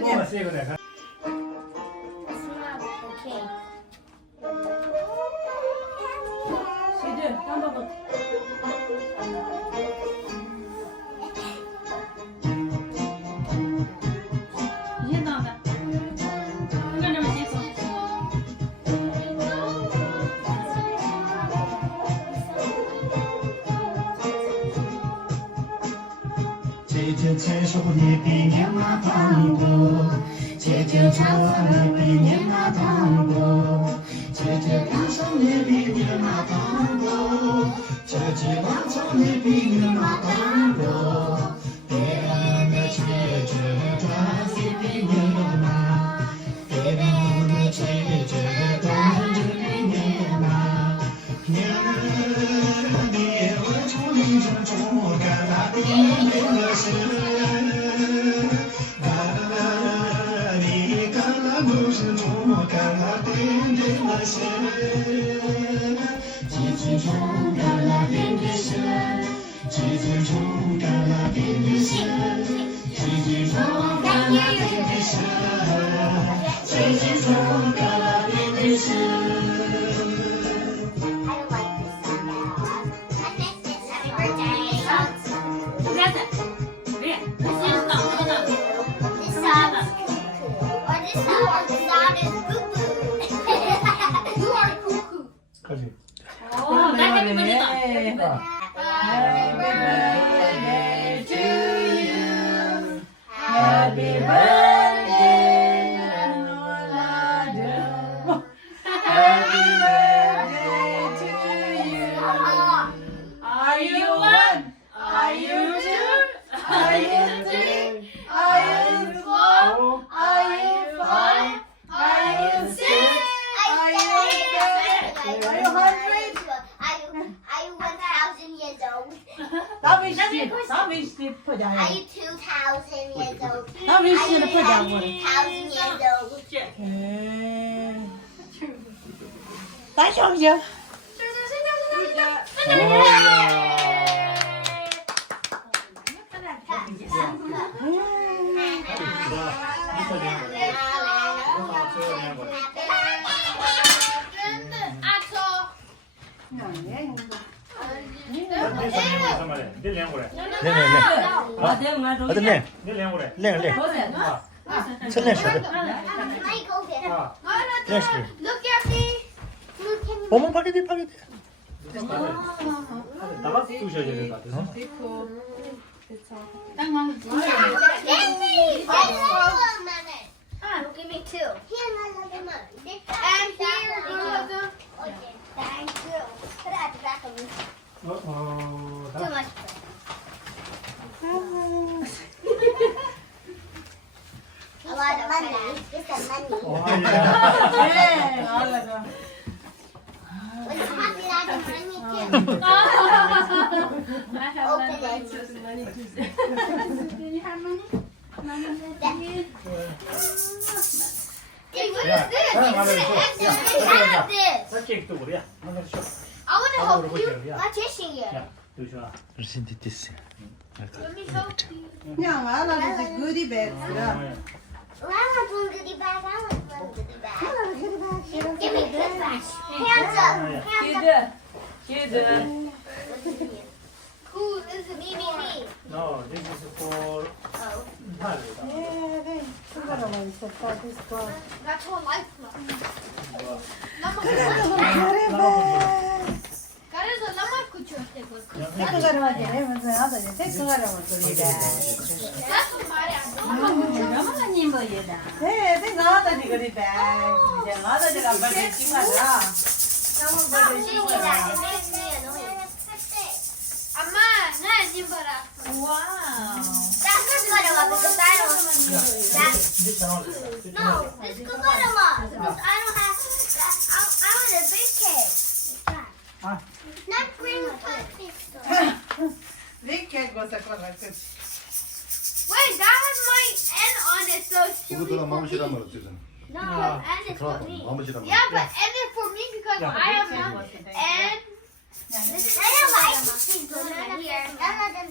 뭐가 세고 내가. 시드 땀바보. 이제 나온다. 한가람을 씻어. 제주 채소에 비냐마 방고 제주 자원에 비냐마 방고 제주 강성에 비냐마 방고 제주 왕성에 비냐마 방고 대한의 제주 다시 비냐마 대한의 제주 다시 비냐마 년에 원초는 조가라 그렇지. 나게 버리다. Happy birthday to you. Happy birthday, Rolando. Happy birthday to you. Are you one? Are you two? Are you three? Are you four? Are you five? Are you six? Are you seven? Are you 100? Are you 1,000 years old? 나비 씨 보자. Are you 2,000 years old? 나비 씨는 보자. 1,000 years old? 다시 오죠. 내일 랭 그래. 어떤 랭? 내일 랭 그래. 랭. 천랭 시대. Might go there. 아, 랭 시대. Look at me. Look at me. 어머 파게티. 나가 두셔야 될 것 같아서. Give me two. Here, and here, okay, thank you. Put it at the back of me. Too much. A lot of money. Just a money. When you're happy, I can money too. Open it. Do you have money? Dude, what Yeah. is this? Yeah, I'm It's gonna an show. extra. I have this. 설계도 우리야. 한번 쉬어. I want to I'm help gonna you. put you, yeah. I'm teaching you. 야, 두셔. 신디티스. Let me help you. 그냥 알아서 구디백. I want one goodie bag. I want one goodie bag. Give me good bags. Hands up. Hands up. Cool. This is me. No, this is for Oh. 팔이다. That's what life Кажется, на марку чёрт его. 엄마, 나 не пора. Wow. That's good for because I don't. This one. No, this is good for because I don't have. I want a big cake. Not green plastic. Vilket går så klart. Wait, that has my N on it, so it's 그것도 for me. 마무시라면 어쩌잖아. No, N is for me. 마무시라면. Yeah, but N is for me because Yeah. I have one. N. I don't like these ones right here. I don't like them.